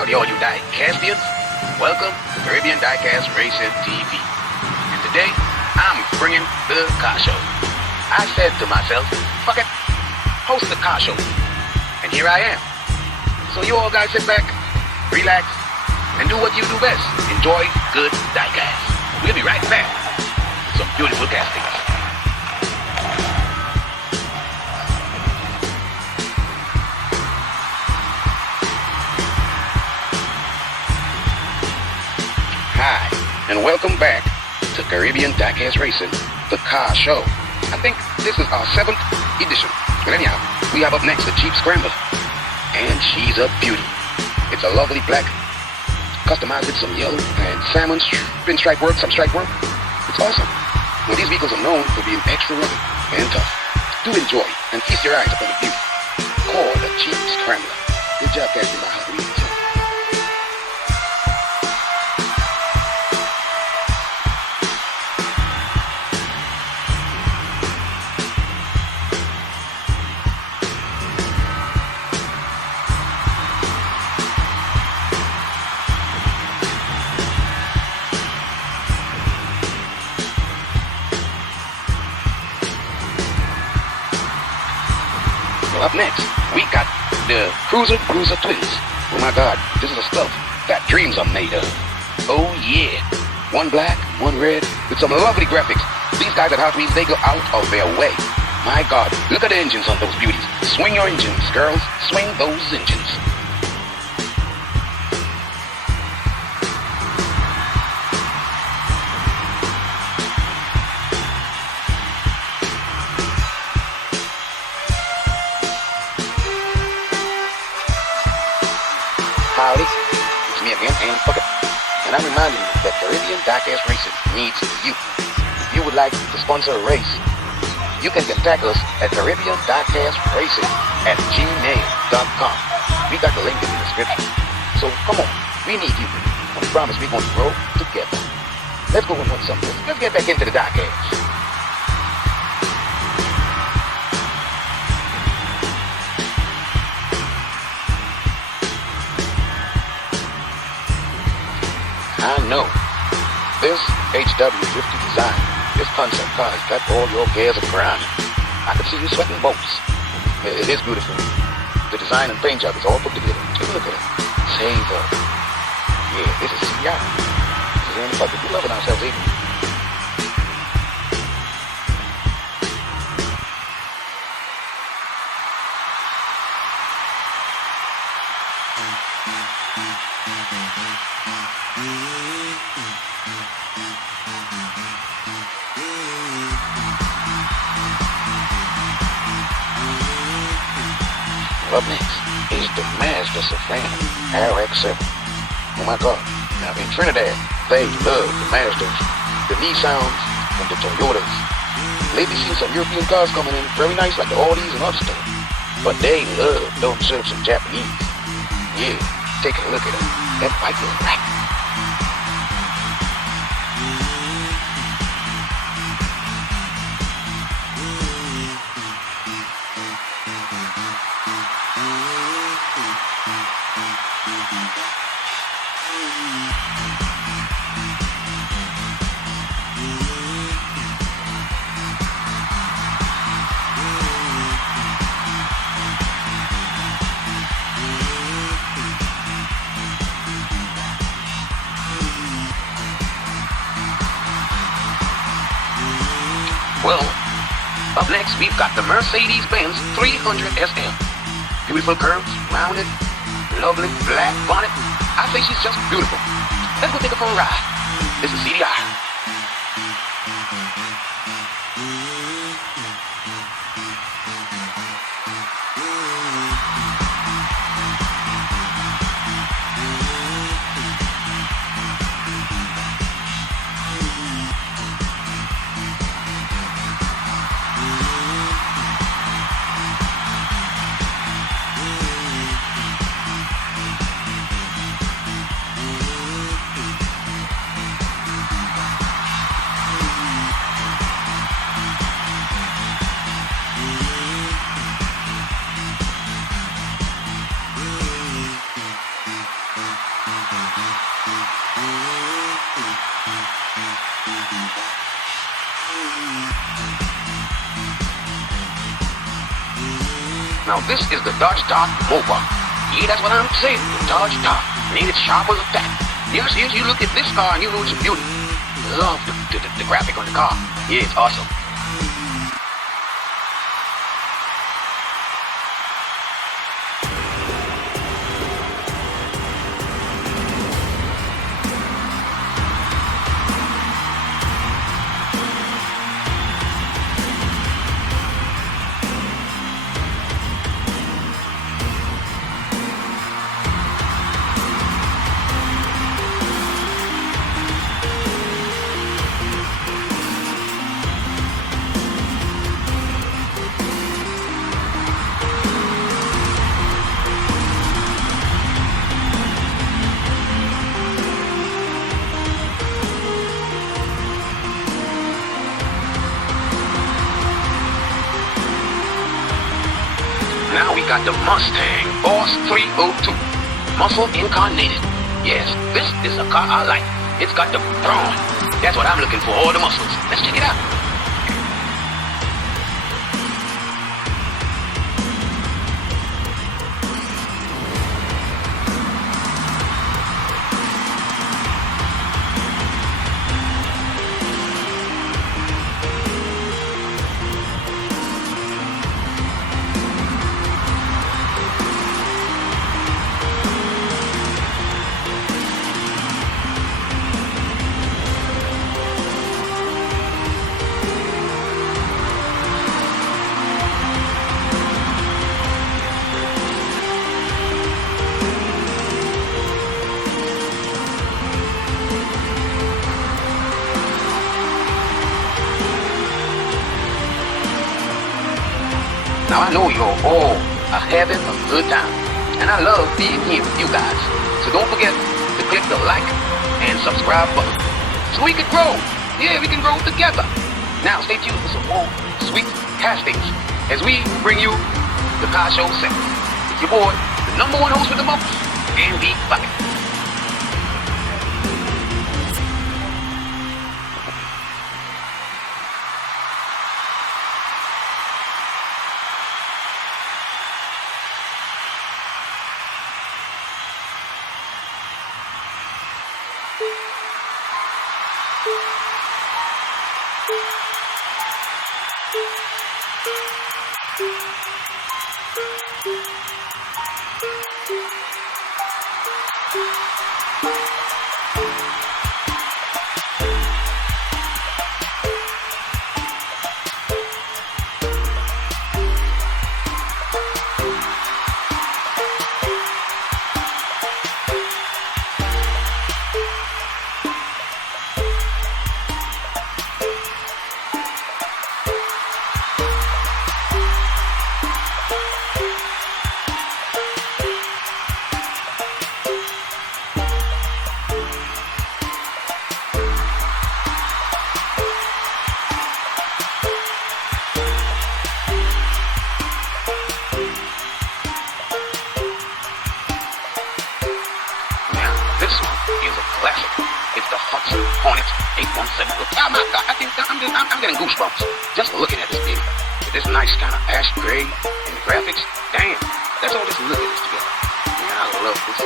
Howdy, all you diecastians. Welcome to Caribbean Diecast Racing TV. And today, I'm bringing the car show. I said to myself, fuck it, host the car show. And here I am. So you all guys sit back, relax, and do what you do best. Enjoy good diecast. We'll be right back with some beautiful castings. Hi, and welcome back to Caribbean Diecast Racing, the car show. I think this is our 7th edition. But anyhow, we have up next the Jeep Scrambler. And she's a beauty. It's a lovely black, customized with some yellow and salmon pinstripe work, some stripe work. It's awesome. Well, these vehicles are known for being extra rugged and tough. Do enjoy and feast your eyes upon the beauty. Call the Jeep Scrambler. Good job casting my Hot Wheels. Up next, we got the Cruiser Twins. Oh my God, this is the stuff that dreams are made of. Oh yeah. One black, one red, with some lovely graphics. These guys at Hot Wheels, they go out of their way. My God, look at the engines on those beauties. Swing your engines, girls. Swing those engines. Howdy, it's me again, and Phuckett. And I'm reminding you that Caribbean Diecast Racing needs you. If you would like to sponsor a race, you can contact us at Caribbean Diecast Racing at gmail.com. We got the link in the description. So come on, we need you. And we promise we're going to grow together. Let's go and win something. Let's get back into the diecast. I know this HW50 design, this concept car has got all your gears a grinding. I can see you sweating bolts. It is beautiful. The design and paint job is all put together. Take a look at it. Savor. Yeah, this is CI. This is any Phuckett. We're loving ourselves even. Up next is the Mazda Savannah RX-7. Oh my God. Now in Trinidad, they love the Mazdas, the Nissans, and the Toyotas. Lately seen some European cars coming in very nice like the Audis and other stuff. But they love themselves some Japanese. Yeah, take a look at them. That might be right. Well, up next we've got the Mercedes-Benz 300 SL. Beautiful curves, rounded, lovely black bonnet. I say she's just beautiful. Let's go take her for a ride. This is CDI. Now this is the Dodge Dart Mobile. Yeah, that's what I'm saying. The Dodge Dart. Made it sharp as a tack. Yes, you look at this car and you know it's beautiful. Love the graphic on the car. Yeah, it's awesome. Now we got the Mustang Boss 302, muscle incarnated. Yes, this is a car I like. It's got the brawn. That's what I'm looking for, all the muscles. Let's check it out. Now I know you're all having a good time, and I love being here with you guys. So don't forget to click the like and subscribe button so we can grow. Yeah, we can grow together. Now stay tuned for some more sweet castings as we bring you the Car Show 7. It's your boy, the #1 host with the most, Andy Phuckett. Oh my God, I'm getting goosebumps just looking at this thing. With this nice kind of ash gray and the graphics. Damn, let's all just look at this together. Man, I love this.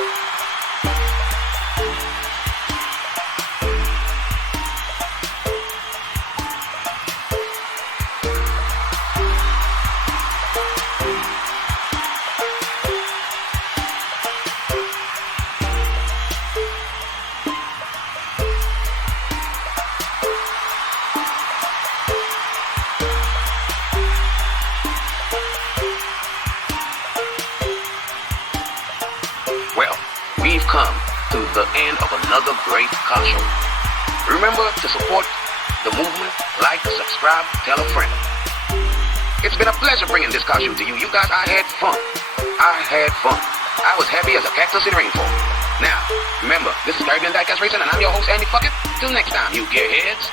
We've come to the end of another great car show. Remember to support the movement, like, subscribe, tell a friend. It's been a pleasure bringing this car show to you. You guys, I had fun. I was happy as a cactus in rainfall. Now, remember, this is Caribbean Diecast Racing, and I'm your host, Andy Phuckett. Till next time, you gearheads.